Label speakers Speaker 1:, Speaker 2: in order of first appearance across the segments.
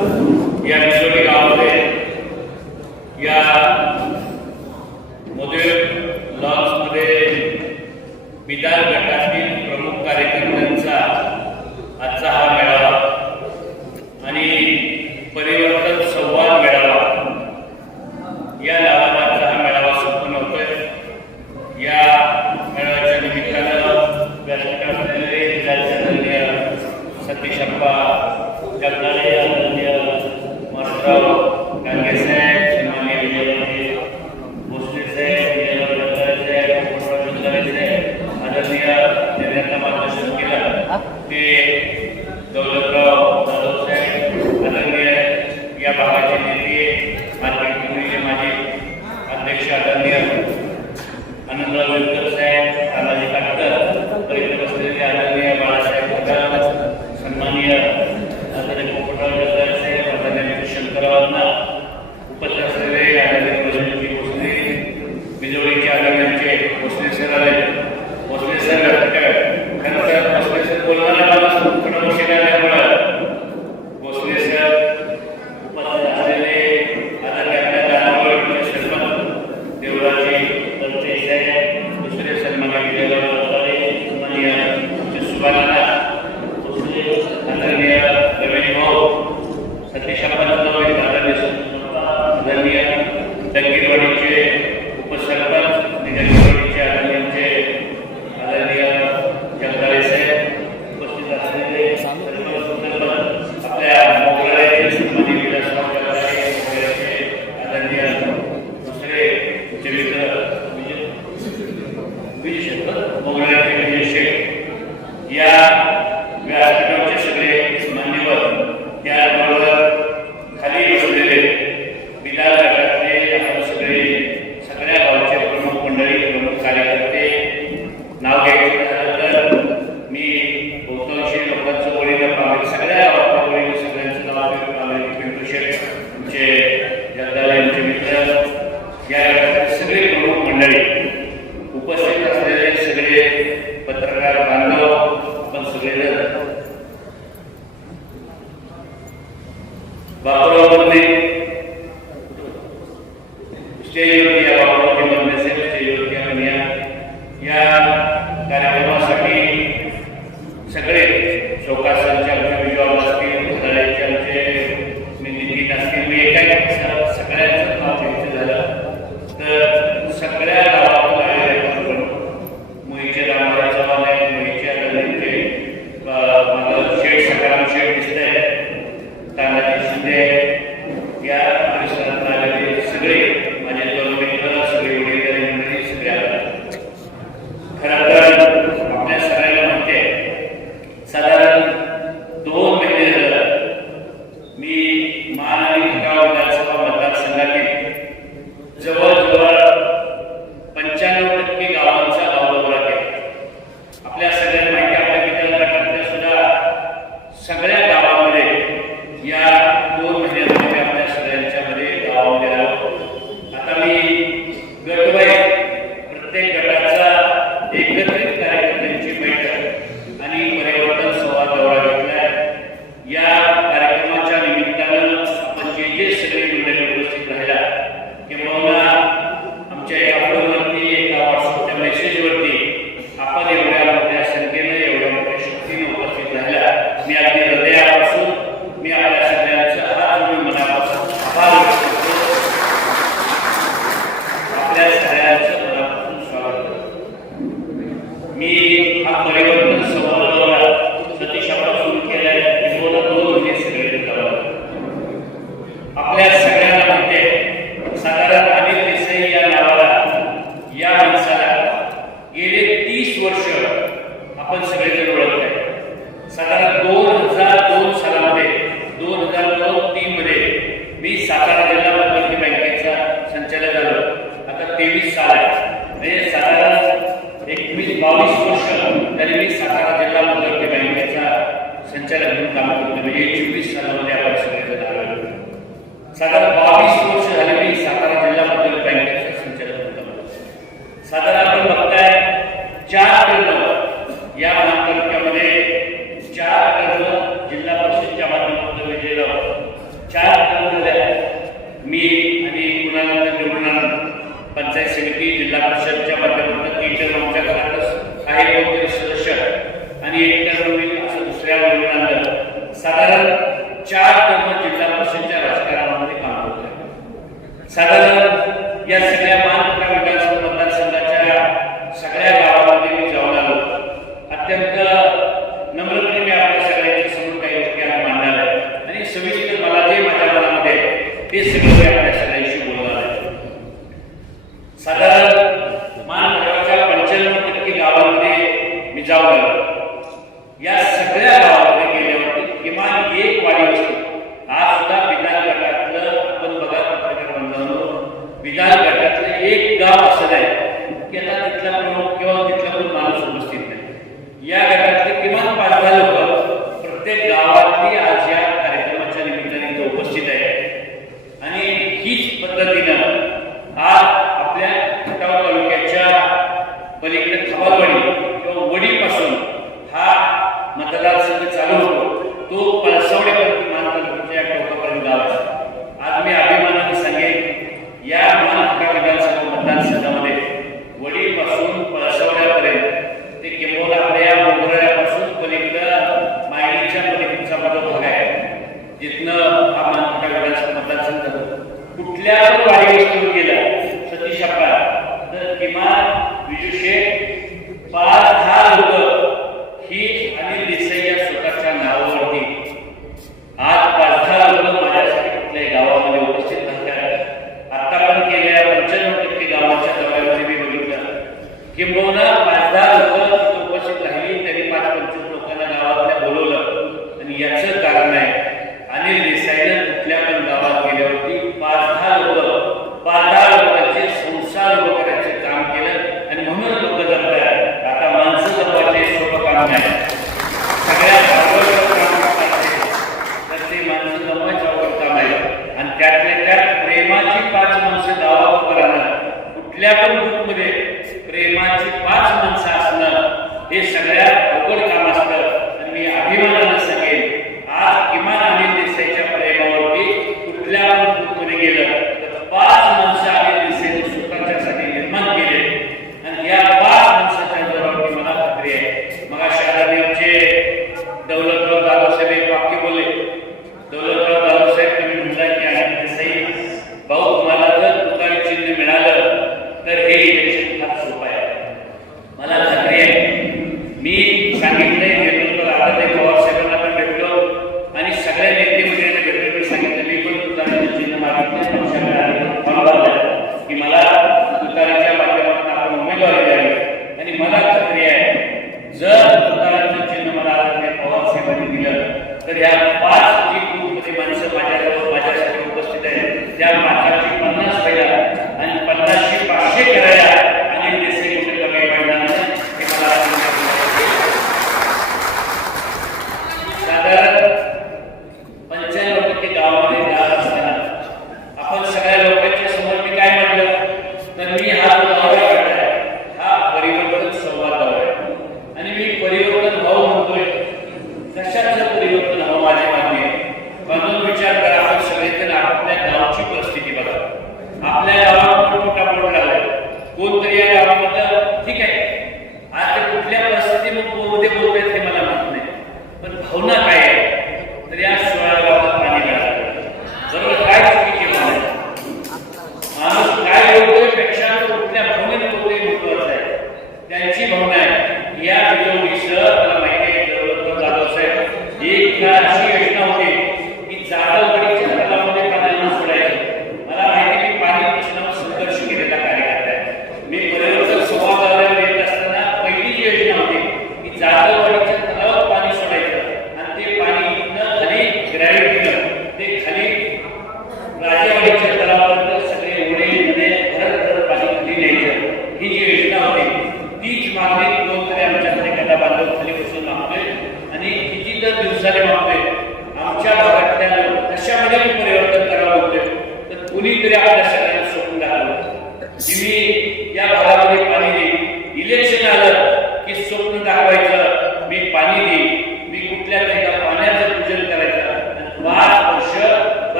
Speaker 1: We are including all वीस सातारा जिल्हा मध्यवर्ती बँकेचा संचालक झालो आता तेवीस साल आहे. म्हणजे साधारण एकवीस बावीस वर्ष तरी मी सातारा जिल्हा मध्यवर्ती बँकेचा संचालक म्हणून काम करतो म्हणजे चोवीस सालामध्ये आपण सगळे साधारण साधारण या सगळ्या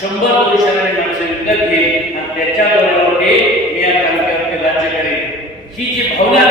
Speaker 1: शंभर पुरुषांनी माणसं युद्ध घेईल आणि त्याच्या बरोबर हे मी या तालुक्यामध्ये राज्य करेन. ही जी भावना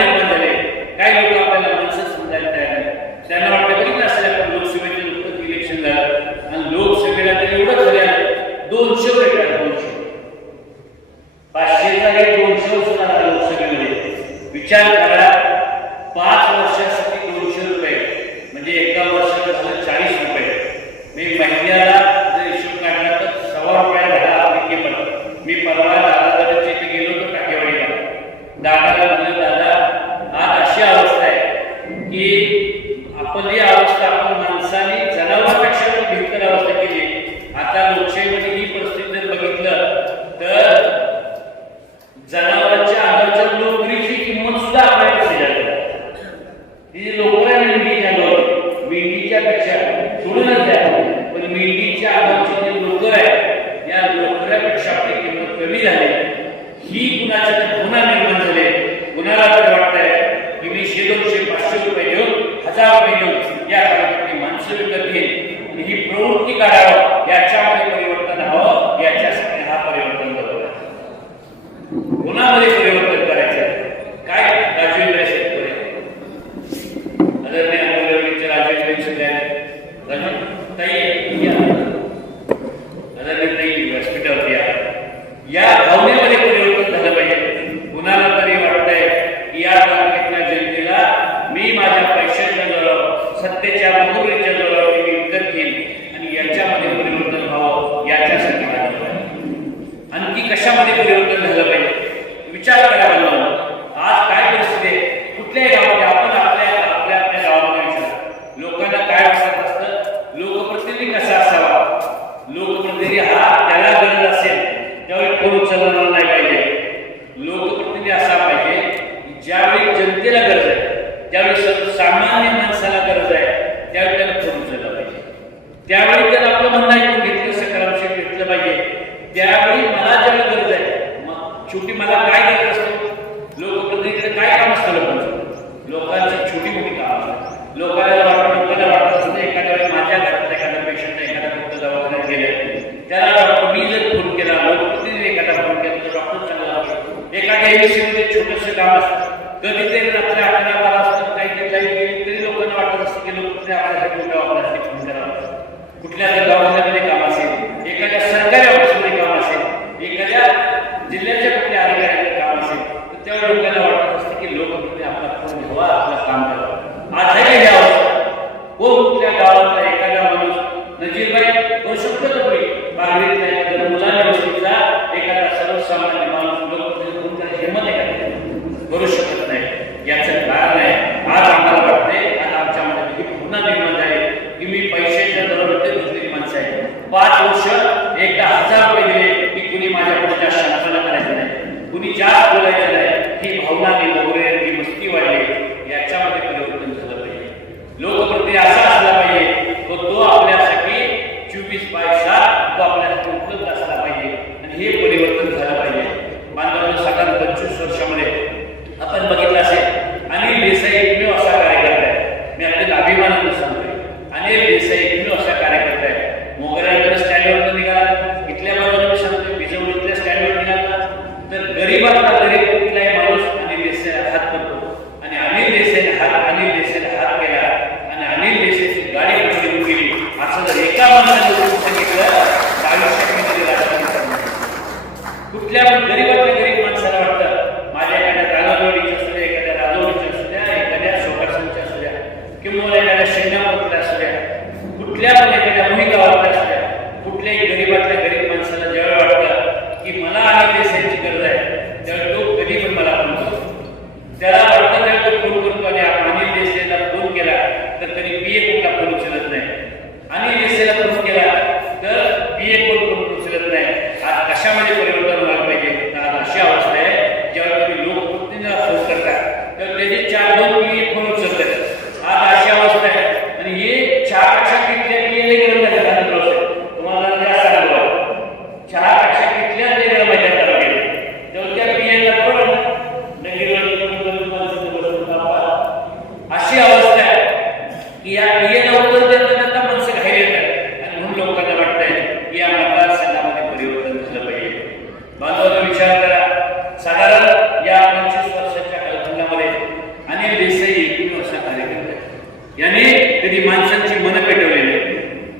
Speaker 1: त्यावेळी जर आपलं म्हणणं ऐकून घेतलं सकाळ घेतलं पाहिजे. त्यावेळी मला ज्यावेळी गरज आहे शेवटी मला काय गरज असतो? लोकप्रतिनिधीकडे काय काम असतं लोकांचं लोकांची छोटी मोठी काम. लोकांना वाटत लोकांना वाटत असतं एखाद्या वेळी माझ्या घरात एखादा पेशंट एखादा फक्त दवाखान्यात गेले. त्याला मी जर फोन केला लोकप्रतिनिधी एखादा फोन केला तर डॉक्टर चांगला एखाद्या एमसीमध्ये छोटंसं काम असतं. कधीतरी रात्री आपल्याला असतं काही तरी लोकांना वाटत असतं की लोकप्रतिनिधी आपल्यासाठी telling you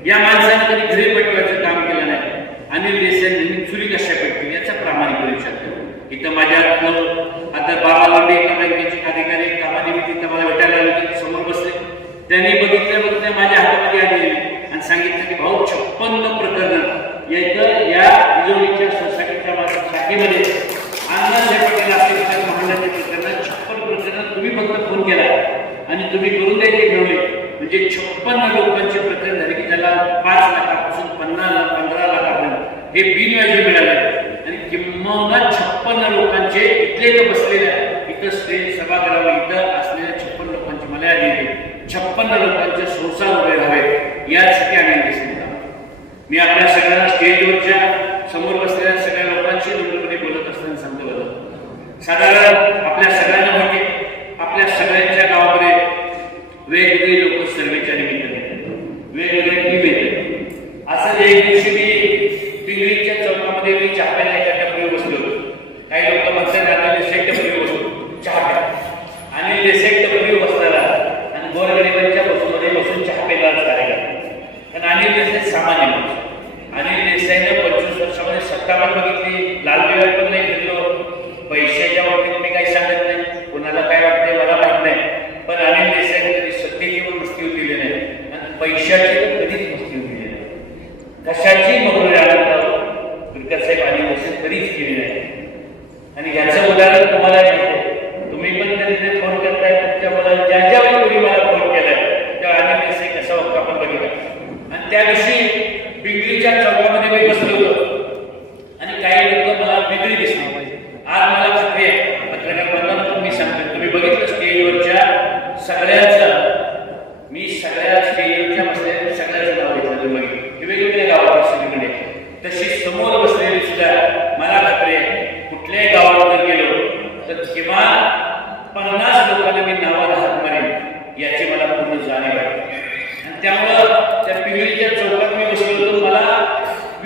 Speaker 1: या माणसाने कधी घरी पटवायचं काम केलं नाही. अनिल देसाई चुरी कशा पटतील याचा प्रामाणिक परीक्षा इथं माझ्या आता बाबा लोंडे एका बँकेचे अधिकारी कामानिमित्त मला भेटायला आले समोर बसले. त्यांनी बघितलं बघितलं माझ्या हातामध्ये आले आणि सांगितलं की भाऊ छप्पन्न प्रकरण या इथं या बिजोलीच्या सोसायटीच्या शाखेमध्ये मी आपल्या सगळ्यांना स्टेजवरच्या समोर बसलेल्या सगळ्या लोकांशी नम्रपणे बोलत असताना सांगतो साधारण आपल्या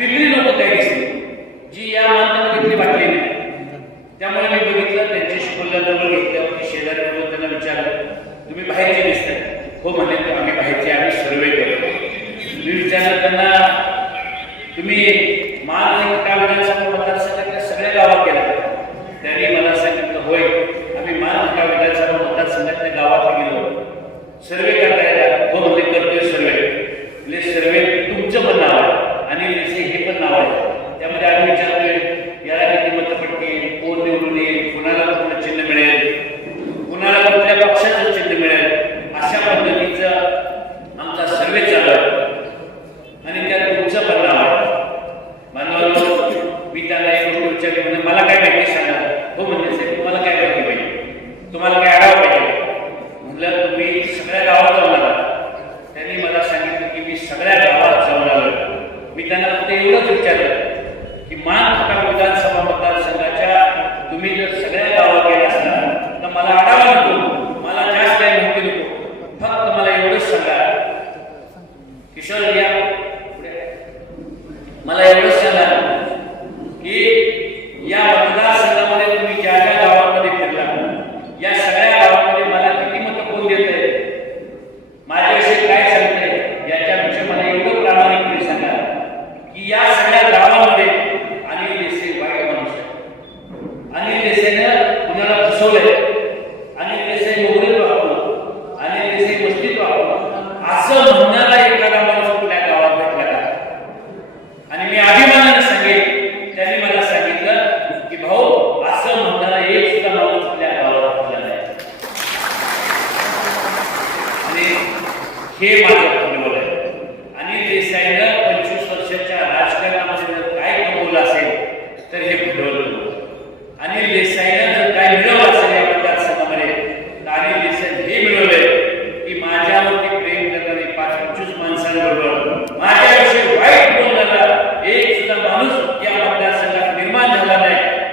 Speaker 1: We really know the guidance.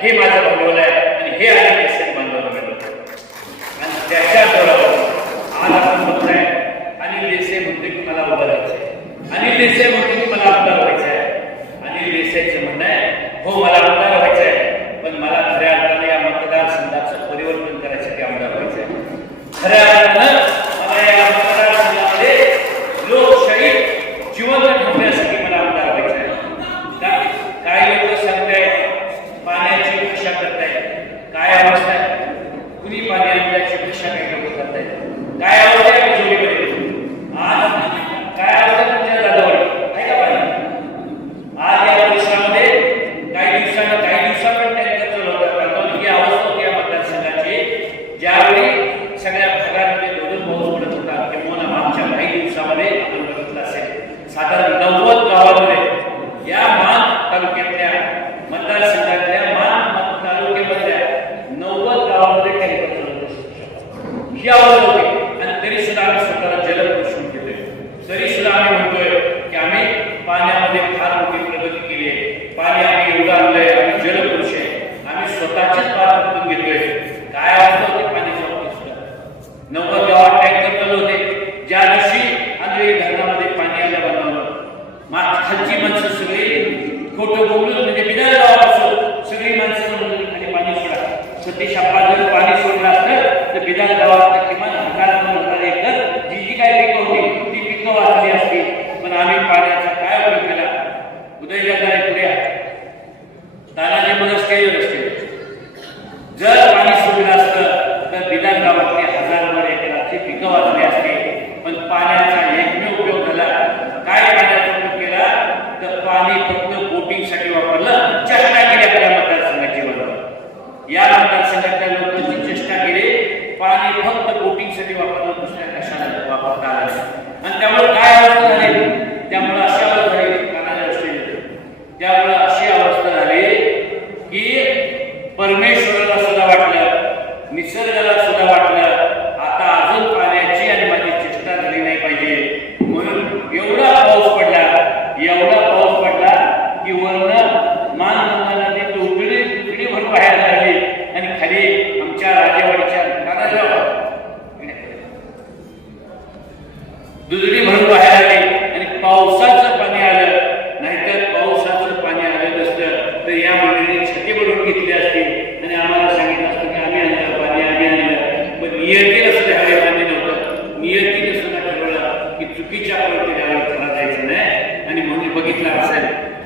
Speaker 1: हे माझं खालची माणसं सगळे खोटं बोलून म्हणजे बिना गावापासून सगळी माणसं म्हणून आणि पाणी सोडा. जर पाणी सोडलं असलं तर बिना गावात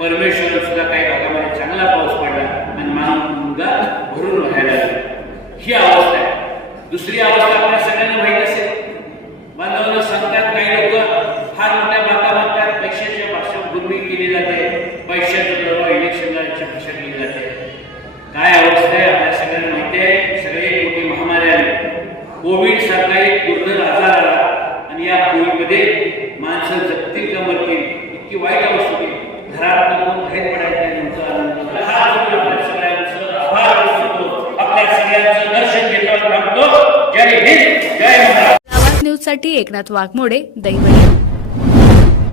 Speaker 1: परमेश्वर सुद्धा काही भागामध्ये चांगला पाऊस पडला आणि मान मुलगा भरून राहायला लागला ही अवस्था आहे. दुसरी अवस्था
Speaker 2: साठी एकनाथ वाघमोडे दैवत.